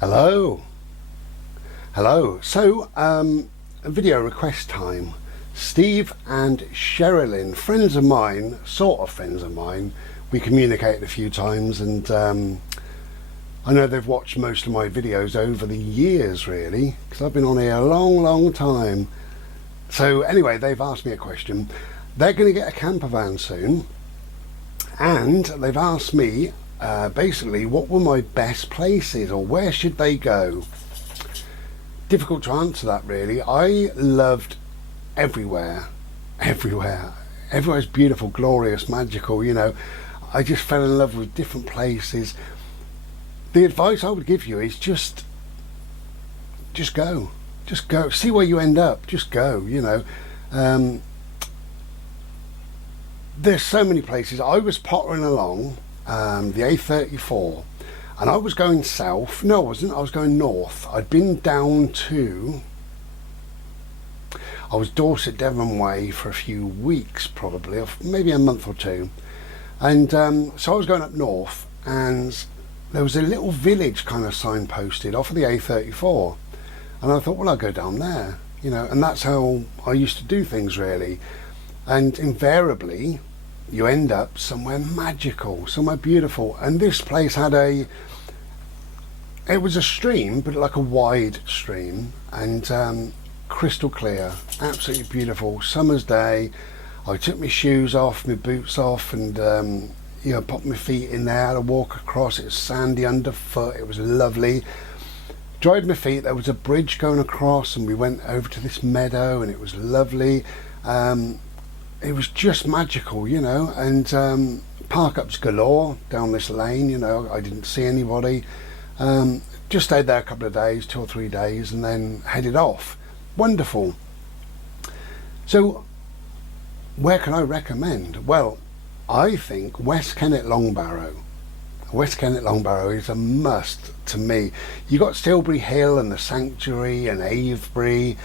Hello. Hello. So, video request time. Steve and Sherilyn, friends of mine, sort of friends of mine. We communicated a few times, and I know they've watched most of my videos over the years, really, because I've been on here a long time. So anyway, they've asked me a question. They're going to get a camper van soon, and they've asked me basically what were my best places, or where should they go. Difficult to answer that, really. I loved everywhere's beautiful, glorious, magical, you know. I just fell in love with different places. The advice I would give you is just go, see where you end up. Just go, you know. There's so many places. I was pottering along the A34, and I was going south. No, I wasn't. I was going north. I'd been down to, I was Dorset, Devon way for a few weeks, probably, or maybe a month or two. And so I was going up north, and there was a little village kind of signposted off of the A34. And I thought, well, I'll go down there, you know, and that's how I used to do things, really. And invariably, you end up somewhere magical, somewhere beautiful. And this place had it was a stream, but like a wide stream, and crystal clear, absolutely beautiful. Summer's day. I took my shoes off, my boots off, and you know, popped my feet in there to walk across. It was sandy underfoot. It was lovely. Dried my feet. There was a bridge going across, and we went over to this meadow, and it was lovely. It was just magical, you know. And park-ups galore down this lane, you know. I didn't see anybody. Just stayed there a couple of days, 2 or 3 days, and then headed off. Wonderful. So where can I recommend? Well, I think West Kennet Longbarrow. West Kennet Longbarrow is a must to me. You got Stilbury Hill and the Sanctuary and Avebury.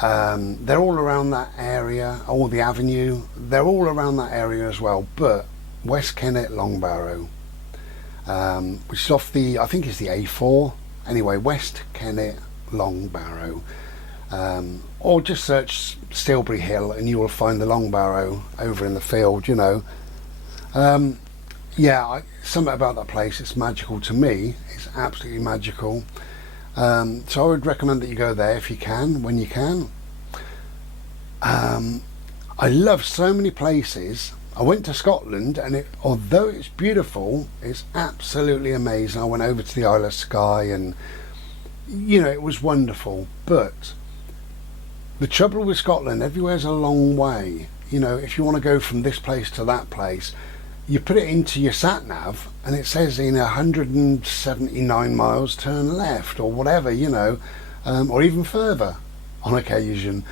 They're all around that area, or the Avenue. They're all around that area as well. But West Kennet Longbarrow, which is off the, I think it's the A4. Anyway, West Kennet Longbarrow. Or just search Stilbury Hill and you will find the Longbarrow over in the field, you know. Yeah, something about that place, it's magical to me. It's absolutely magical. So I would recommend that you go there if you can, when you can. I love so many places. I went to Scotland, and although it's beautiful, it's absolutely amazing. I went over to the Isle of Skye, and you know, it was wonderful. But the trouble with Scotland, everywhere's a long way. You know, if you want to go from this place to that place, you put it into your sat nav and it says in 179 miles turn left, or whatever, you know, or even further on occasion.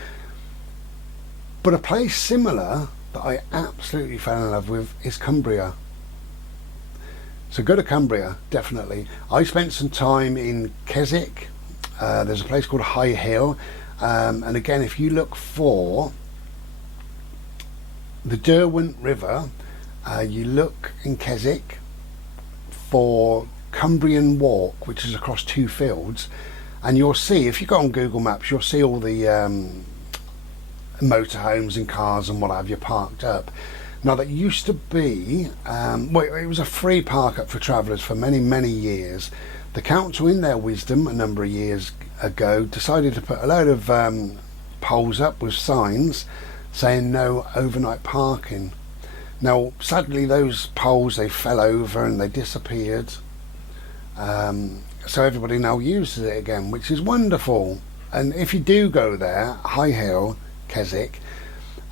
But a place similar that I absolutely fell in love with is Cumbria. So go to Cumbria, definitely. I spent some time in Keswick. There's a place called High Hill. And again, if you look for the Derwent River, you look in Keswick for Cumbrian Walk, which is across 2 fields, and you'll see, if you go on Google Maps, you'll see all the motorhomes and cars and what have you parked up. Now, that used to be, well, it was a free park up for travellers for many years. The council, in their wisdom, a number of years ago, decided to put a load of poles up with signs saying no overnight parking. Now, sadly, those poles, they fell over and they disappeared. So everybody now uses it again, which is wonderful. And if you do go there, High Hill, Keswick,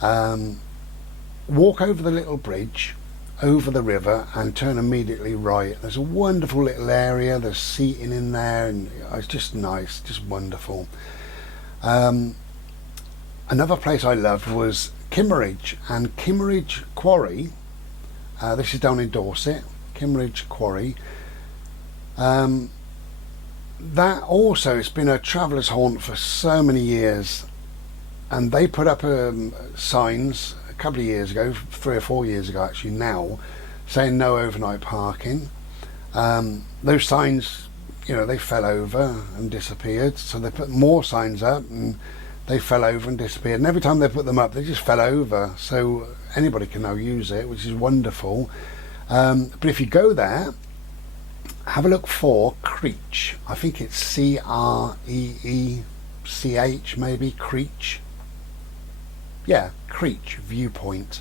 walk over the little bridge over the river and turn immediately right. There's a wonderful little area. There's seating in there, and it's just nice, just wonderful. Another place I loved was Kimmeridge, and Kimmeridge Quarry. This is down in Dorset. Kimmeridge Quarry. That also, it's been a traveller's haunt for so many years, and they put up signs a couple of years ago, 3 or 4 years ago actually now, saying no overnight parking. Those signs they fell over and disappeared. So they put more signs up and they fell over and disappeared. And every time they put them up, they just fell over. So anybody can now use it, which is wonderful. But if you go there, have a look for Creech. I think it's Creech, maybe, Creech. Yeah, Creech Viewpoint.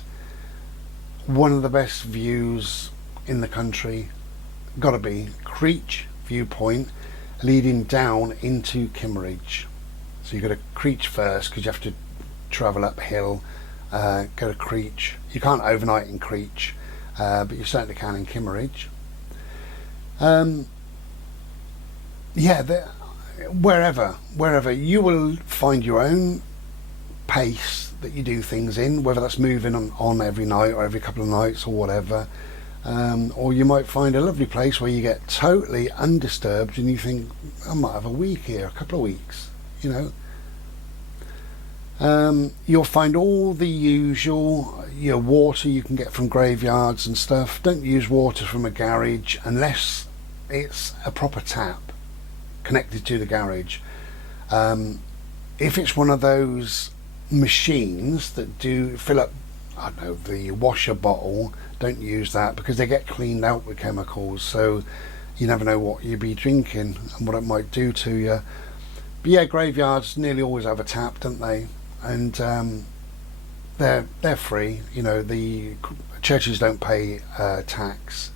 One of the best views in the country. Gotta be. Creech Viewpoint, leading down into Kimmeridge. So you go to Creech first, because you have to travel uphill, go to Creech. You can't overnight in Creech, but you certainly can in Kimmeridge. Wherever you will find your own pace that you do things in, whether that's moving on every night or every couple of nights or whatever, or you might find a lovely place where you get totally undisturbed and you think, I might have a week here, a couple of weeks, you'll find all the usual water you can get from graveyards and stuff. Don't use water from a garage unless it's a proper tap connected to the garage. If it's one of those machines that do fill up, I don't know, the washer bottle, don't use that, because they get cleaned out with chemicals, so you never know what you'll be drinking and what it might do to you. But yeah, graveyards nearly always have a tap, don't they? And they're free. The churches don't pay tax,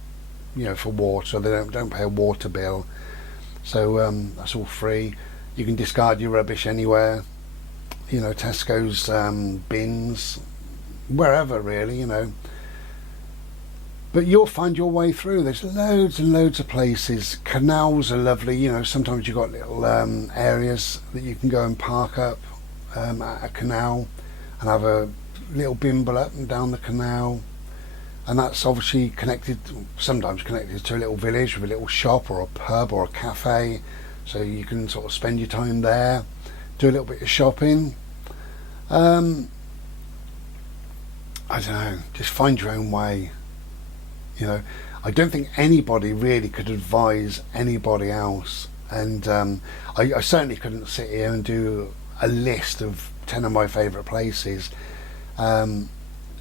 for water. They don't pay a water bill, so that's all free. You can discard your rubbish anywhere. Tesco's bins, wherever really. But you'll find your way through. There's loads and loads of places. Canals are lovely. Sometimes you've got little areas that you can go and park up at a canal and have a little bimble up and down the canal. And that's obviously sometimes connected to a little village with a little shop or a pub or a cafe. So you can sort of spend your time there, do a little bit of shopping. I don't know, just find your own way. I don't think anybody really could advise anybody else, and I certainly couldn't sit here and do a list of 10 of my favourite places. The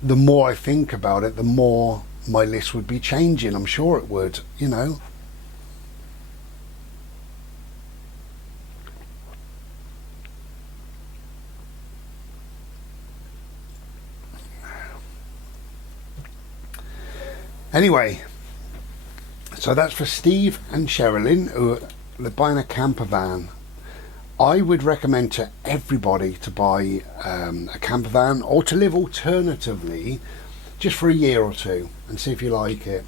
more I think about it, the more my list would be changing. I'm sure it would, Anyway, so that's for Steve and Sherilyn, who are buying a camper van. I would recommend to everybody to buy a camper van, or to live alternatively just for a year or two and see if you like it.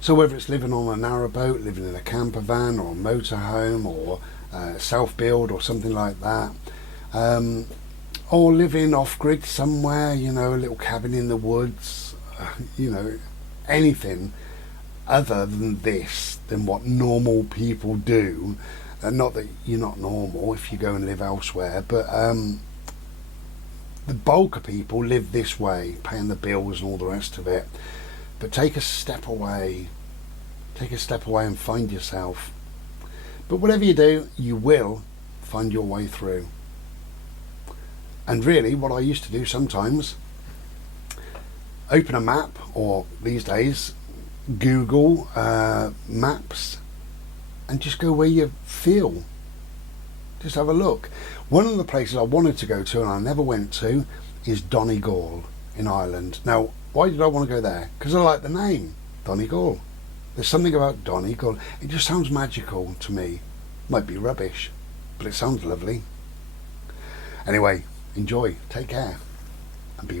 So whether it's living on a narrowboat, living in a camper van or a motorhome, or self-build or something like that, or living off-grid somewhere, a little cabin in the woods, anything other than what normal people do. Not that you're not normal if you go and live elsewhere, but the bulk of people live this way, paying the bills and all the rest of it. But take a step away and find yourself. But whatever you do, you will find your way through. And really, what I used to do sometimes, open a map, or these days Google Maps, and just go where you feel. Just have a look. One of the places I wanted to go to and I never went to is Donegal in Ireland. Now, why did I want to go there? Because I like the name, Donegal. There's something about Donegal. It just sounds magical to me. Might be rubbish, but it sounds lovely. Anyway, enjoy, take care, and be well.